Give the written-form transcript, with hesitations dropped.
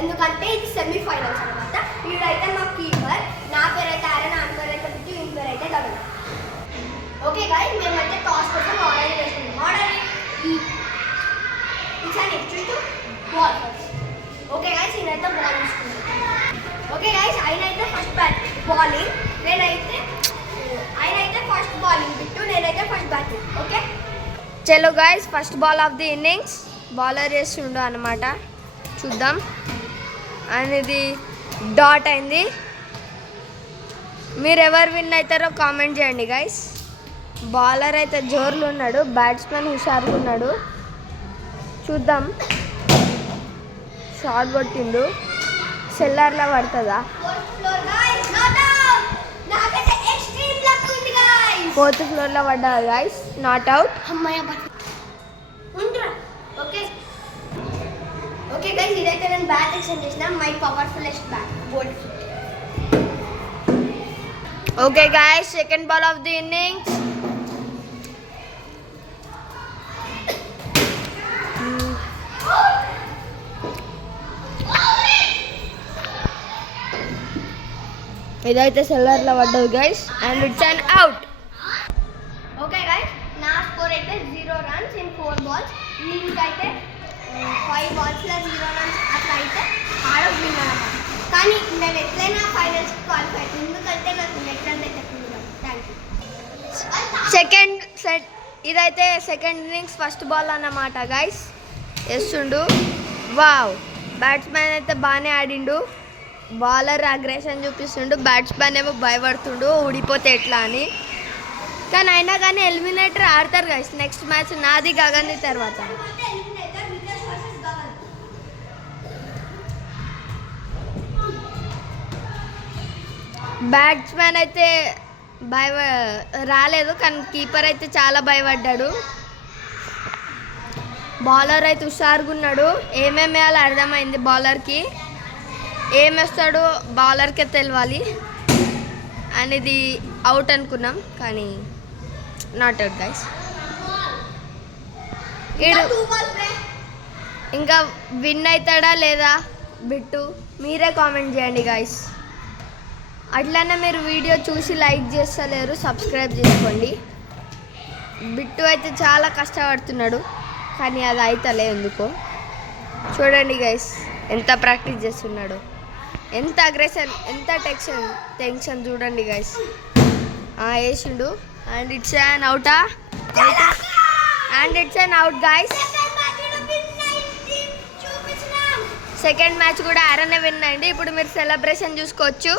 ఎందుకంటే ఇది సెమీఫైనల్స్ అనమాట. వీడైతే మా కీపర్, నా పేరైతే ఆరన్, నా పేరైతే బిట్టు, ఈ పేరైతే గగన్. ఓకే గాయ్స్, మేమైతే టాస్ కోసం ఆర్డర్ చేసుకున్నాం. ఆర్డర్ ఈసారి చూస్తూ బాల్ ఫస్ట్. ఓకే గాయ్స్, ఈయనైతే బాల్ తీసుకున్నాం. ఓకే గాయ్స్, ఆయనైతే ఫస్ట్ బౌలింగ్, ఆయనైతే ఫస్ట్ బౌలింగ్ బిట్టు, నేనైతే ఫస్ట్ బ్యాటింగ్. ఓకే చలో guys, first ball of the innings bowler చేస్తుండు అనమాట. చూద్దాం. అండ్ ఇది డాట్ అయింది. మీరు ఎవరు విన్ అవుతారో కామెంట్ చేయండి గాయ్స్. బౌలర్ అయితే జోర్లు ఉన్నాడు, బ్యాట్స్మెన్ హుషారుగా ఉన్నాడు. చూద్దాం. షాట్ కొట్టిండు, సెల్లర్లా పడుతుందా? ఫోర్త్ ఫ్లోర్లో పడ్డా guys, not out. Okay guys, ఇదైతే నేను బ్యాట్ ఎక్స్టెండ్ చేసిన, my powerfullest bat, bold foot. Okay guys, second ball of the innings. ఇదైతే సెల్లర్లో పడ్డది guys, and it's and out. Okay guys, నా స్కోర్ అయితే 0 runs in 4 balls. వీళ్ళకైతే 5 balls-లో 0 runs అట్లా అయితే ఆడవిన్ అనమాట. కానీ నేను ఎట్లయినా ఫైనల్స్ క్వాలిఫై, ఎందుకంటే నాకు నెట్ రన్ అయితే థ్యాంక్ యూ. సెకండ్ సెట్, ఇదైతే సెకండ్ ఇన్నింగ్స్ ఫస్ట్ బాల్ అన్నమాట గైస్. వేస్తుండు. వావ్, బ్యాట్స్మెన్ అయితే బాగానే ఆడిండు. బౌలర్ అగ్రెషన్ చూపిస్తుండు, బ్యాట్స్మెన్ ఏమో భయపడుతుండు ఊడిపోతే ఎట్లా అని. కానీ అయినా కానీ ఎలిమినేటర్ ఆడతారు గైస్. నెక్స్ట్ మ్యాచ్ నాది గగన్ది తర్వాత. బ్యాట్స్మెన్ అయితే రాలేదు, కానీ కీపర్ అయితే చాలా భయపడ్డాడు. బౌలర్ అయితే హుషారుగా ఉన్నాడు. ఏమేమి వేయాలో అర్థమైంది బౌలర్కి. ఏమేస్తాడు బౌలర్కే తెలియాలి. అండ్ ఇది అవుట్ అనుకున్నాం, కానీ నాట్ అవుట్ గైస్. ఇంకా విన్ అవుతాడా లేదా బిట్టు, మీరే కామెంట్ చేయండి గైస్. అట్లనే మీరు వీడియో చూసి లైక్ చేస్తలేరు, సబ్స్క్రైబ్ చేసుకోండి. బిట్టు అయితే చాలా కష్టపడుతున్నాడు, కానీ అది అవుతలే ఎందుకో. చూడండి గైస్ ఎంత ప్రాక్టీస్ చేస్తున్నాడు, ఎంత అగ్రెషన్, ఎంత టెన్షన్ చూడండి గైస్. వేసిండు. అండ్ ఇట్స్ అన్ అవుటా, and it's an out guys. Second match కూడా ఆరనే విన్ అయింది. ఇప్పుడు మీరు సెలబ్రేషన్ చూసుకోవచ్చు.